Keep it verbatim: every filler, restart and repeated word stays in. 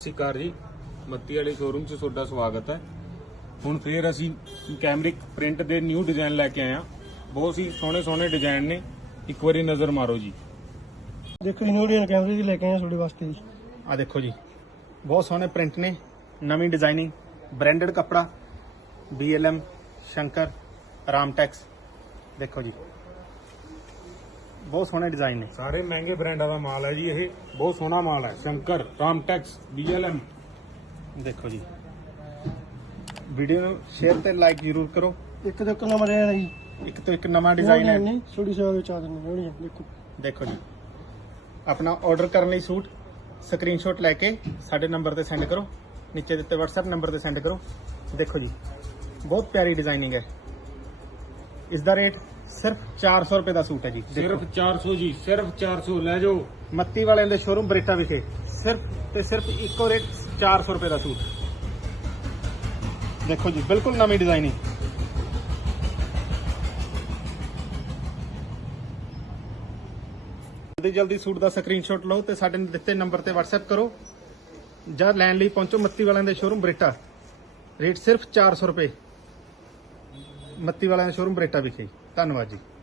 ਸ਼੍ਰੀ ਅਕਾਲ ਜੀ, ਮੱਤੀ ਵਾਲੇ ਸ਼ੋਰੂਮ 'ਚ ਤੁਹਾਡਾ ਸਵਾਗਤ ਹੈ। ਹੁਣ ਫੇਰ ਅਸੀਂ ਕੈਮਰਿਕ ਪ੍ਰਿੰਟ ਦੇ ਨਿਊ ਡਿਜ਼ਾਈਨ ਲੈ ਕੇ ਆਏ ਆ। ਬਹੁਤ ਹੀ ਸੋਹਣੇ ਸੋਹਣੇ ਡਿਜ਼ਾਈਨ ਨੇ, ਇੱਕ ਵਾਰੀ ਨਜ਼ਰ ਮਾਰੋ ਜੀ। ਦੇਖੋ ਜੀ ਨਿਊ ਡਿਜ਼ਾਈਨ ਕੈਮਰੇ ਦੀ ਲੈ ਕੇ ਆਏ ਆ ਤੁਹਾਡੇ ਵਾਸਤੇ ਜੀ। ਆ ਦੇਖੋ ਜੀ, ਬਹੁਤ ਸੋਹਣੇ ਪ੍ਰਿੰਟ ਨੇ, ਨਵੀਂ ਡਿਜ਼ਾਈਨਿੰਗ, ਬ੍ਰਾਂਡਡ ਕੱਪੜਾ, B L M, Shankar, Ramtex. ਦੇਖੋ ਜੀ, ਬਹੁਤ ਸੋਹਣੇ ਡਿਜ਼ਾਈਨ ਨੇ। ਸਾਰੇ ਮਹਿੰਗੇ ਬ੍ਰਾਂਡਾਂ ਦਾ ਮਾਲ ਹੈ ਜੀ। ਇਹ ਬਹੁਤ ਸੋਹਣਾ ਮਾਲ ਹੈ। Shankar, Ramtex, B L M. ਦੇਖੋ ਜੀ, ਵੀਡੀਓ ਨੂੰ ਸ਼ੇਅਰ ਤੇ ਲਾਈਕ ਜ਼ਰੂਰ ਕਰੋ। ਇੱਕ ਤੋਂ ਇੱਕ ਨੰਬਰ ਹੈ ਜੀ, ਇੱਕ ਤੋਂ ਇੱਕ ਨਵਾਂ ਡਿਜ਼ਾਈਨ ਹੈ। ਨਹੀਂ ਛੋਟੀ ਸੇਵਾ ਵਿੱਚ ਆ ਦਿੰਦੇ ਨੇ। ਦੇਖੋ ਦੇਖੋ ਜੀ, ਆਪਣਾ ਆਰਡਰ ਕਰਨ ਲਈ ਸੂਟ ਸਕਰੀਨਸ਼ਾਟ ਲੈ ਕੇ ਸਾਡੇ ਨੰਬਰ ਤੇ ਸੈਂਡ ਕਰੋ, ਨੀਚੇ ਦਿੱਤੇ WhatsApp ਨੰਬਰ ਤੇ ਸੈਂਡ ਕਰੋ। ਦੇਖੋ ਜੀ, ਬਹੁਤ ਪਿਆਰੀ ਡਿਜ਼ਾਈਨਿੰਗ ਹੈ। ਇਸ ਦਾ ਰੇਟ ਸਿਰਫ ਚਾਰ ਸੌ ਰੁਪਏ ਦਾ ਸੂਟ ਹੈ ਜੀ। ਸਿਰਫ ਚਾਰ ਸੌ ਜੀ, ਸਿਰਫ ਚਾਰ ਸੌ ਲੈ ਜਾਓ। ਮੱਤੀ ਵਾਲਿਆਂ ਦੇ ਸ਼ੋਰੂਮ ਬਰੇਟਾ ਵਿਖੇ ਸਿਰਫ ਤੇ ਸਿਰਫ ਇੱਕੋ ਰੇਟ ਚਾਰ ਸੌ ਰੁਪਏ ਦਾ ਸੂਟ। ਦੇਖੋ ਜੀ, ਬਿਲਕੁਲ ਨਵੀਂ ਡਿਜ਼ਾਈਨਿੰਗ। ਜਲਦੀ ਜਲਦੀ ਸੂਟ ਦਾ ਸਕਰੀਨਸ਼ਾਟ ਲਓ ਤੇ ਸਾਡੇ ਦਿੱਤੇ ਨੰਬਰ ਤੇ WhatsApp ਕਰੋ ਜਾਂ ਲੈਣ ਲਈ ਪਹੁੰਚੋ ਮੱਤੀ ਵਾਲਿਆਂ ਦੇ ਸ਼ੋਰੂਮ ਬਰੇਟਾ। ਰੇਟ ਸਿਰਫ ਚਾਰ ਸੌ ਰੁਪਏ, ਮੱਤੀ ਵਾਲਿਆਂ ਦੇ ਸ਼ੋਰੂਮ ਬਰੇਟਾ ਵਿਖੇ। ਧੰਨਵਾਦ ਜੀ।